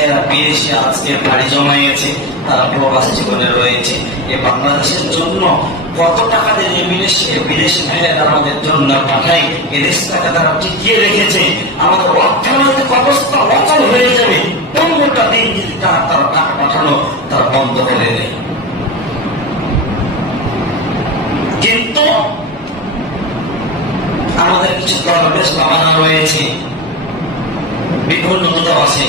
ভাইয়েরা বিদেশে আজকে বাড়ি জমাইয়েছে, তারা প্রবাস জীবনে রয়েছে। এই বাংলাদেশের জন্য কত টাকা দিয়ে বিদেশি ভাইয়েরা আমাদের জন্য পাঠায়, এদেশ টাকা তারা টিকিয়ে রেখেছে। আমাদের অর্থনৈতিক অবস্থা অচল হয়ে যাবে 15টা দিন যদি তারা টাকা পাঠানো তারা বন্ধ করে দেয়। কিন্তু আমাদের কিছু দরবেশ বাবানা রয়েছে, বিভিন্ন দূতাবাসে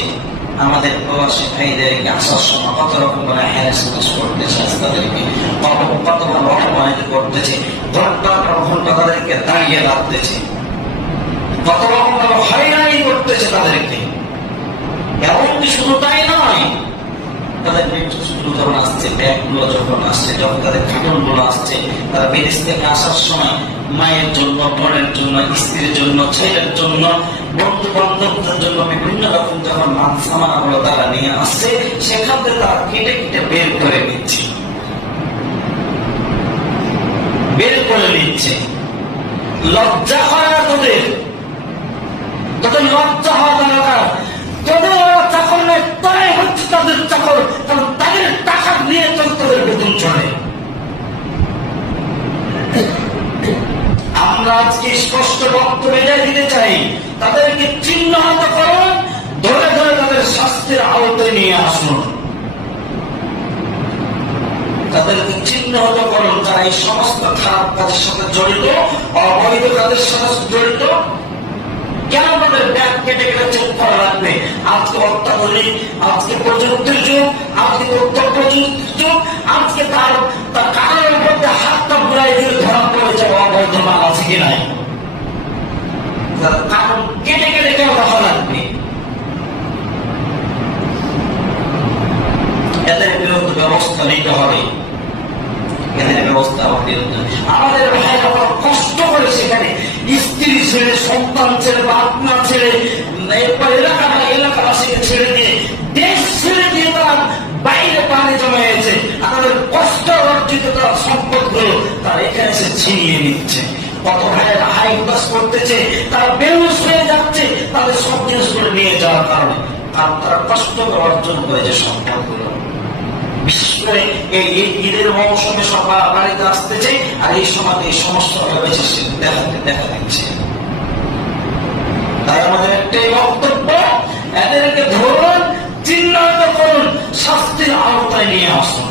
আমাদের প্রবাসী ভাইদেরকে আসার সময় কত রকম করে হ্যারাসমেন্ট করতেছে, তাদেরকে কত অপমানিত করতেছে, ঘন্টার পর ঘন্টা তাদেরকে দাঁড়িয়ে রাখতেছে, কত রকম ভাবে হয়রানি করতেছে তাদেরকে। এমনকি শুধু তাই নয়, তাদের মৃত্যু যখন আসছে, ব্যাগগুলো যখন আসছে, যখন তাদের খাটনগুলো আসছে, তারা বিদেশ থেকে আসার সময় মায়ের জন্য, বোনের জন্য, স্ত্রীর জন্য, ছেলের জন্য, বন্ধু বান্ধবদের জন্য বিভিন্ন রকম যখন মাল সামানাগুলো তারা নিয়ে আসছে, সেখান থেকে তারা কেটে কেটে বের করে নিচ্ছে, লজ্জা হয় না তোদের? তোদের লজ্জা হওয়া দরকার। তোদের চাকর নয়, তাই হচ্ছে তাদের চাকর, কারণ তাদের টাকা নিয়ে তোদের বেতন চলে। আমরা আজকে স্পষ্ট বক্তব্য দিতে চাই, তাদেরকে চিহ্নিত করুন, ধরে ধরে তাদের শাস্তির আওতায় নিয়ে আসুন। তাদেরকে চিহ্নিত করুন যারা এই সমস্ত খারাপ কাজের সাথে জড়িত, অবৈধ কাজের সাথে জড়িত। কেন তাদের ব্যাগ কেটে কেটে চেক করা লাগবে? আজকে অত্যাধুনিক, আজকে প্রযুক্তির যুগ, আজকে তথ্য প্রযুক্তির যুগ, আজকে তার কারণের মধ্যে হাতটা ঘুরাই দিয়ে ধরা পড়ে যাবে অবৈধ মাল আছে কি নাই। কারণ কেটে কেটে কেন দেখা লাগবে? এদের বিরুদ্ধে ব্যবস্থা নিতে হবে, এদের ব্যবস্থা আমাদের ভাইরা কষ্ট করে সেখানে স্ত্রী ছেড়ে, সন্তান ছেড়ে, আপনার ছেড়ে, এলাকাবাসীকে ছেড়ে দিয়ে, দেশ ছেড়ে দিয়ে তারা বাইরে পানি জমাইছে। আমাদের কষ্ট অর্জিত তারা সম্পদ গুলো তারা এখানে এসে ছিনিয়ে নিচ্ছে। কত ভাইয়েরা হাই ক্লাস করতেছে, তারা বেহুশ হয়ে যাচ্ছে তাদের সব জিনিসগুলো নিয়ে যাওয়ার কারণে, কারণ তারা কষ্ট করে অর্জন করেছে সম্পদ গুলো। বিশেষ করে এই ঈদের মৌসুমে সব বাড়িতে আসতেছে, আর এই সময় এই সমস্যাটা বেশি দেখা দিচ্ছে। তাই আমাদের একটাই বক্তব্য, এদেরকে ধরুন, চিহ্নিত করুন, শাস্তির আওতায় নিয়ে আসুন।